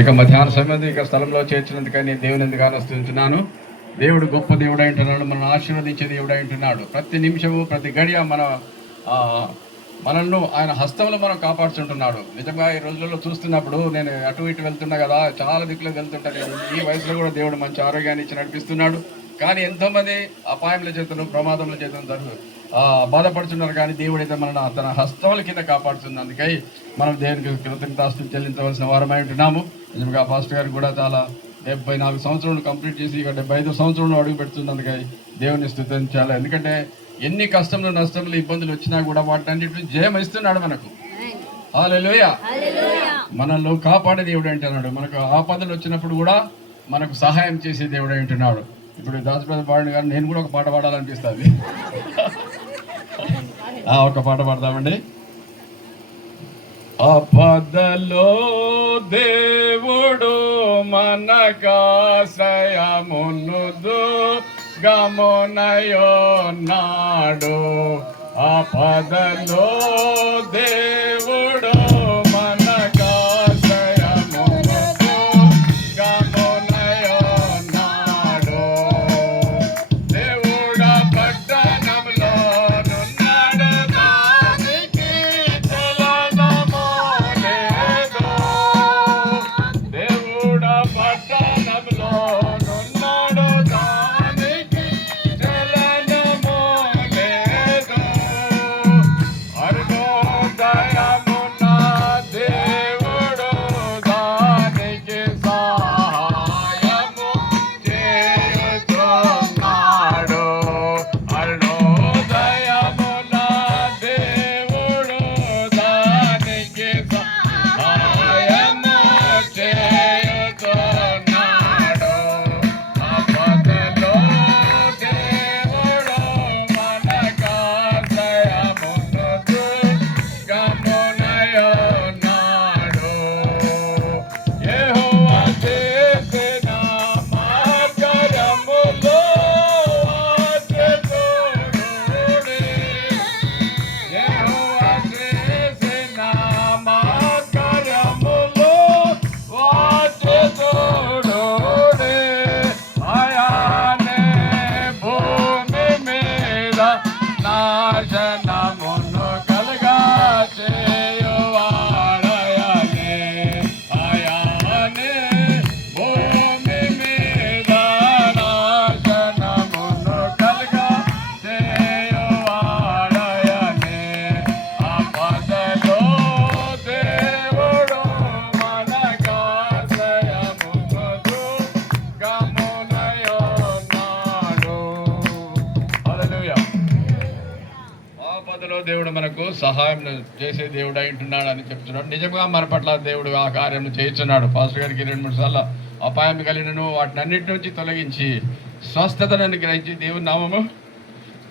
ఇక మధ్యాహ్న సమయం ఇక స్థలంలో చేర్చినందుకని దేవుని ఎందుకు స్తుతించున్నాను. దేవుడు గొప్ప దేవుడు అంటున్నాడు, మనల్ని ఆశీర్వదించే దేవుడు అంటున్నాడు. ప్రతి నిమిషము ప్రతి గడియ మనల్ని ఆయన హస్తంలో మనం కాపాడుతుంటున్నాడు. నిజంగా ఈ రోజుల్లో చూస్తున్నప్పుడు నేను అటు ఇటు వెళ్తున్నా కదా, చాలా దిక్కులకు వెళ్తుంటాను. ఈ వయసులో కూడా దేవుడు మంచి ఆరోగ్యాన్ని ఇచ్చి నడిపిస్తున్నాడు. కానీ ఎంతోమంది అపాయముల చేతను ప్రమాదముల చేతను బాధపడుతున్నారు. కానీ దేవుడు అయితే మన తన హస్తముల కింద కాపాడుతుంది. అందుకై మనం దేవునికి కృతజ్ఞతాస్తులు చెల్లించవలసిన వారమై ఉంటున్నాము. నిజంగా పాస్టర్ గారు కూడా చాలా 74 సంవత్సరాలు కంప్లీట్ చేసి ఇక 75 సంవత్సరంలో అడుగు పెడుతున్నందుకై దేవుని స్తుతించాలి. ఎందుకంటే ఎన్ని కష్టములు నష్టములు ఇబ్బందులు వచ్చినా కూడా వాటన్నిటిని జయం ఇస్తున్నాడు మనకు. హల్లెలూయా. మనల్ని కాపాడే దేవుడు అంటున్నాడు. మనకు ఆపదలు వచ్చినప్పుడు కూడా మనకు సహాయం చేసే దేవుడు అంటున్నాడు. ఇప్పుడు దాసపేద పాడిన గారు నేను కూడా ఒక పాట పాడాలనిపిస్తుంది. ఒక పాట పాడదామండి. ఆపదలో దేవుడు మనకాశయమునుదు గమనయోన్నాడు. ఆపదలో దేవుడు మనకాశయమునుదు గమనయోన్నాడు. దేవుడ పట్టణంలో నున్నాడు, దానికి చలనమో లేదు. దేవుడ పట్టణంలో నున్నాడు, దానికి చలనమో లేదు. అరుణోదయమున దేవుడు దానికి సహాయము చేయుచున్నాడు. అరుణోదయమున దేవుడు దానికి సహాయము చేయుచున్నాడు. ఆపదలో దేవుడు మనకాశయమునుదు గమనయోన్నాడు. యెహోవా చేసిన మహత్కార్యములు ఆశ్చర్యకరుడే. యెహోవా చేసిన మహత్కార్యములు ఆశ్చర్యకరుడే. ఆయనే భూమి మీద నాశనమును కలుగా చేయువాడయనే. ఆయనే భూమి మీద నాశనమును కలుగా చేయువాడయనే. ఆపదలో దేవుడు మనకాశయమునుదు గమనయోన్నాడు. హల్లెలూయా. ఆపదలో దేవుడు మనకు సహాయం చేసే దేవుడు అంటున్నాడు అని చెప్తున్నాడు. నిజంగా మన పట్ల దేవుడు ఆ కార్యం చేయించున్నాడు. పాస్టర్ గారికి 2-3 సార్లు అపాయం కలిగినను వాటిని అన్నిటి నుంచి తొలగించి స్వస్థతను గ్రహించి దేవుని నామము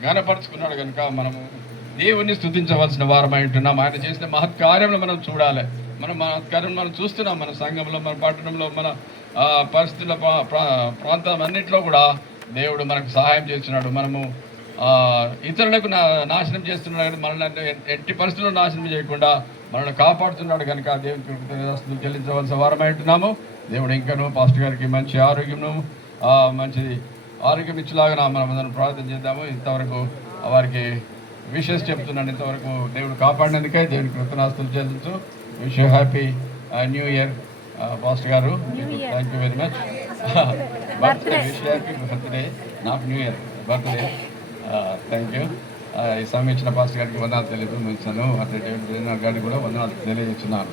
ఘనపరుచుకున్నాడు. కనుక మనము దేవుణ్ణి స్తుతించవలసిన వారమై ఉంటున్నాం. ఆయన చేసిన మహత్కార్యంలో మనం చూడాలి. మనం మహత్కార్యం మనం చూస్తున్నాం. మన సంఘంలో, మన పట్టణంలో, మన పరిస్థితుల ప్రాంతం అన్నింటిలో కూడా దేవుడు మనకు సహాయం చేస్తున్నాడు. మనము ఇతరులకు నాశనం చేస్తున్నాడు, కానీ మనల్ని ఎట్టి పరిస్థితుల్లో నాశనం చేయకుండా మనల్ని కాపాడుతున్నాడు. కనుక దేవునికి కృతజ్ఞతలు చెల్లించవలసిన వారమై ఉంటున్నాము. దేవుడు ఇంకను పాస్టర్ గారికి మంచి ఆరోగ్యము మంచి ఆరోగ్యం ఇచ్చేలాగా మనం ప్రార్థన చేద్దాము. ఇంతవరకు వారికి విషెస్ చెప్తున్నాను. ఇంతవరకు దేవుడు కాపాడినందుకే దేవునికి కృతజ్ఞతలు చెల్లించు. Wish you happy new year pastor గారు. Thank you very much. Birthday wish happy birthday, not new year, birthday. Thank you. ఈ సమయం ఇచ్చిన పాస్టర్ గారికి వందనాలు తెలియజేస్తున్నాను. అట్లే గారికి కూడా వందనాలు తెలియజేస్తున్నాను.